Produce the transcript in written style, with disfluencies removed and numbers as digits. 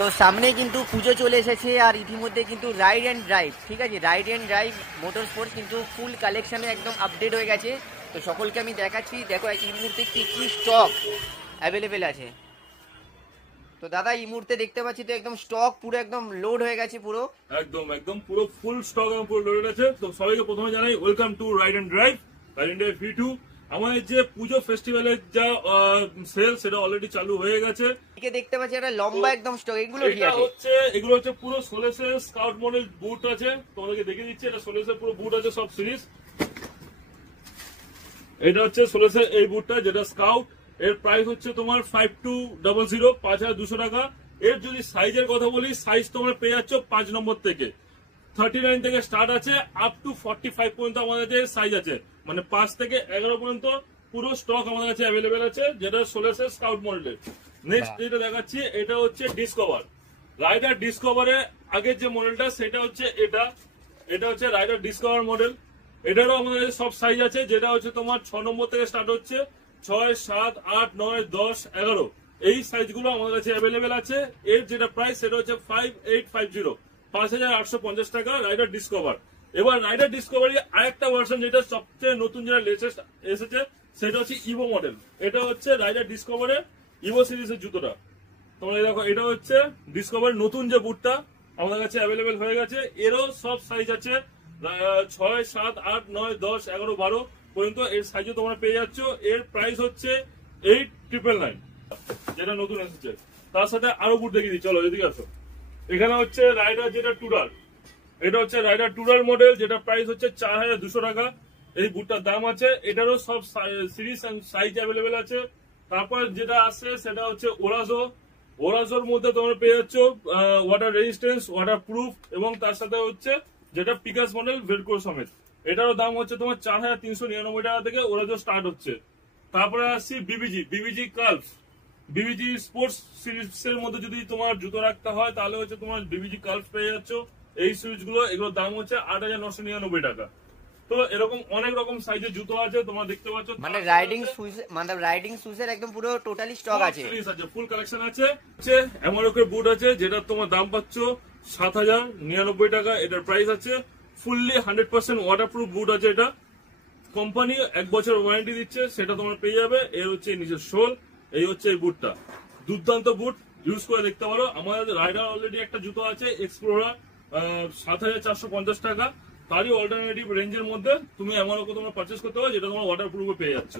তো সামনে কিন্তু পুজো চলে এসেছে আর ইতিমধ্যে কিন্তু রাইড অ্যান্ড ড্রাইভ, ঠিক আছে, ride and drive motor sports কিন্তু ফুল কালেকশানে একদম আপডেট হয়ে গেছে। তো সকলকে আমি দেখাচ্ছি, দেখো এই মুহূর্তে কী কী স্টক অ্যাভেলেবেল আছে। তো দাদা এই মুহূর্তে দেখতে পাচ্ছি তো একদম স্টক পুরো একদম লোড হয়ে গেছে, পুরো একদম পুরো ফুল স্টক পুরো লোডেড আছে। তো সবাইকে প্রথমে জানাই welcome to ride and drive V2। আমাদের যে পুজো ফেস্টিভ্যালের যা সেল সেটা অলরেডি চালু হয়ে গেছে। দেখতে পাচ্ছি একটা লম্বা একদম স্টক। এগুলো হচ্ছে পুরো সোলেসের স্কাউট মডেল বুট আছে, তোমাদেরকে দেখে দিচ্ছি। এটা সোলেসের পুরো বুট আছে সব সিরিজ। এটা হচ্ছে সোলেসের এই বুটটা যেটা স্কাউট, এর প্রাইস হচ্ছে তোমার 5200 5200 টাকা। এর যদি সাইজের কথা বলি, সাইজ তোমরা পেয়ে যাচ্ছ 5 নম্বর থেকে 39 থেকে স্টার্ট আছে আপ টু 45 পর্যন্ত আমাদের কাছে সাইজ আছে, মানে 5 থেকে 11 পর্যন্ত পুরো স্টক আমাদের কাছে অ্যাভেলেবেল আছে, যেটা সোলেসের স্কাউট মডেলের। নেক্সট যেটা দেখাচ্ছি এটা হচ্ছে ডিসকভার রাইডার। ডিসকভারের আগের যে মডেলটা সেটা হচ্ছে এটা হচ্ছে রাইডার ডিসকভার মডেল। এটারও আমাদের কাছে সব সাইজ আছে, যেটা হচ্ছে তোমার 6 নম্বর থেকে স্টার্ট হচ্ছে 6, 7, 8, 9, 10, 11 এই সাইজগুলো আমাদের কাছে অ্যাভেলেবেল আছে। এর যেটা প্রাইস সেটা হচ্ছে 5850 5850 টাকা রাইডার ডিসকভার। এবার রাইডার ডিসকভারি আরেকটা ভার্সন যেটা সবচেয়ে নতুন যেটা লেটেস্ট এসেছে সেটা হচ্ছে ইভো মডেল। এটা হচ্ছে রাইডার ডিসকভারের ইভো সিরিজের জুতোটা। তোমরা দেখো এটা হচ্ছে ডিসকভার নতুন যে বুটটা আমাদের কাছে অ্যাভেলেবেল হয়ে গেছে। এরও সব সাইজ আছে 6, 7, 8, 9, 10, 11, 12 পর্যন্ত এর সাইজও তোমরা পেয়ে যাচ্ছ। এর প্রাইস হচ্ছে 8999 যেটা নতুন এসেছে। তার সাথে আরো বুট দেখিয়ে দিই, চলো এদিকে আসো। এখানে হচ্ছে রাইডার যেটা টুরার, এটা হচ্ছে রাইডার টুরার মডেল, যেটা প্রাইস হচ্ছে 4200 টাকা এই বুটটার দাম আছে। এটারও সব সিরিজ সাইজ অ্যাভেলেবেল আছে। তারপর যেটা আছে সেটা হচ্ছে ওরাজোর মধ্যে তোমরা পেয়ে যাচ্ছ ওয়াটার রেজিস্ট্যান্স, ওয়াটার প্রুফ, এবং তার সাথে হচ্ছে যেটা পিকাস মডেল ভেলক্রো সমেত। এটারও দাম হচ্ছে তোমার 4399 টাকা থেকে ওরাজো স্টার্ট হচ্ছে। তারপরে আসছি বিবিজি কার্ভস। বিবিজি স্পোর্টস সিরিজের মধ্যে যদি তোমার জুতো রাখতে হয় তাহলে হচ্ছে তোমার বিবিজি কার্ভস পেয়ে যাচ্ছ। এই সিরিজগুলো এগুলোর দাম হচ্ছে 8999 টাকা। তো এরকম অনেক রকম সাইজের জুতো আছে তোমরা দেখতে পাচ্ছ, মানে রাইডিং শুজের একদম পুরো টোটালি স্টক আছে, ফুল কালেকশন আছে। অ্যামারকের বুট আছে, যেটা তোমার দাম পাচ্ছ 7099 টাকা। এটার প্রাইস আছে ফুললি 100% ওয়াটারপ্রুফ বুট আছে। এটা কোম্পানি 1 বছর ওয়ারেন্টি দিচ্ছে, সেটা তোমরা পেয়ে যাবে। এর হচ্ছে নিচের শোল, এই হচ্ছে এই বুটটা, দুর্দান্ত বুট, ইউজ করে দেখতে পারো। আমাদের রাইডার অলরেডি একটা জুতো আছে এক্সপ্লোরার 7450 টাকা। তারই অল্টারনেটিভ রেঞ্জের মধ্যে তুমি এমন তোমরা পারচেস করতে পারো, যেটা তোমরা ওয়াটারপ্রুফে পেয়ে যাচ্ছ।